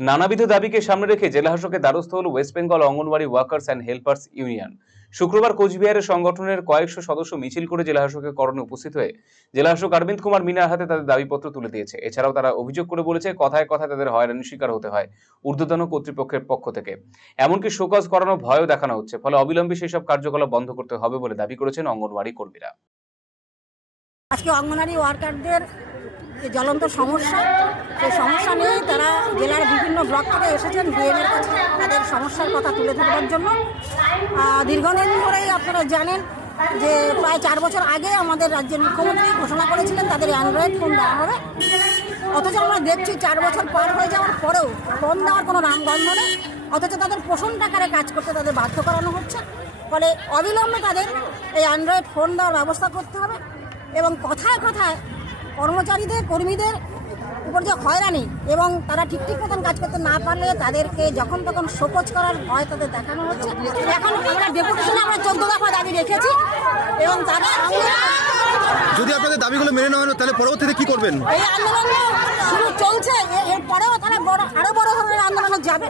নানাবিধ দাবিকে সামনে রেখে জেলাশাসকের দ্বারস্থ হল West Bengal anganwadi workers and helpers union. শুক্রবার কোচবিহারের সংগঠনের কয়েকশো সদস্য মিছিল করে জেলাশাসকের করণে উপস্থিত হয়ে জেলাশাসক অরবিন্দ কুমার মিনার হাতে তাদের দাবিপত্র তুলে দিয়েছে। এছাড়াও তারা অভিযোগ করে বলেছে, কথায় কথায় তাদের হয়রানির শিকার হতে হয় ঊর্ধ্বতন কর্তৃপক্ষের পক্ষ থেকে। এমনকি শোকজ করানোর ভয়ও দেখানো হচ্ছে, ফলে অবিলম্বে সেই সব কার্যকলাপ বন্ধ করতে হবে বলে দাবি করেছেন অঙ্গনওয়াড়ি কর্মীরা। আজকে অঙ্গনওয়াড়ি ওয়ার্কারদের যে জ্বলন্ত সমস্যা, সেই সমস্যা নিয়েই তারা জেলার বিভিন্ন ব্লক থেকে এসেছেন ডিএমের কাছে তাদের সমস্যার কথা তুলে ধরবার জন্য। দীর্ঘদিন ধরেই আপনারা জানেন যে প্রায় 4 বছর আগে আমাদের রাজ্যের মুখ্যমন্ত্রী ঘোষণা করেছিলেন তাদের অ্যান্ড্রয়েড ফোন দেওয়া হবে। অথচ আমরা দেখছি 4 বছর পার হয়ে যাওয়ার পরেও ফোন দেওয়ার কোনো নামগন্ধ নেই, অথচ তাদের পোষণ টাকারে কাজ করতে তাদের বাধ্য করানো হচ্ছে। ফলে অবিলম্বে তাদের এই অ্যান্ড্রয়েড ফোন দেওয়ার ব্যবস্থা করতে হবে এবং কথায় কথায় কর্মচারীদের কর্মীদের উপর যে হয়রানি এবং তারা ঠিক মতন কাজ করতে না পারলে তাদেরকে যখন তখন শোকজ করার ভয় তাদের দেখানো হচ্ছে। এখন আমরা ডেপুটেশনে আমরা 14 দফা দাবি রেখেছি এবং তারা যদি আপনাদের দাবিগুলো মেনে নেওয়া হয় তাহলে পরবর্তীতে কি করবেন? এই আন্দোলন শুরু চলছে, এরপরেও তারা আরো বড় ধরনের আন্দোলনে যাবে।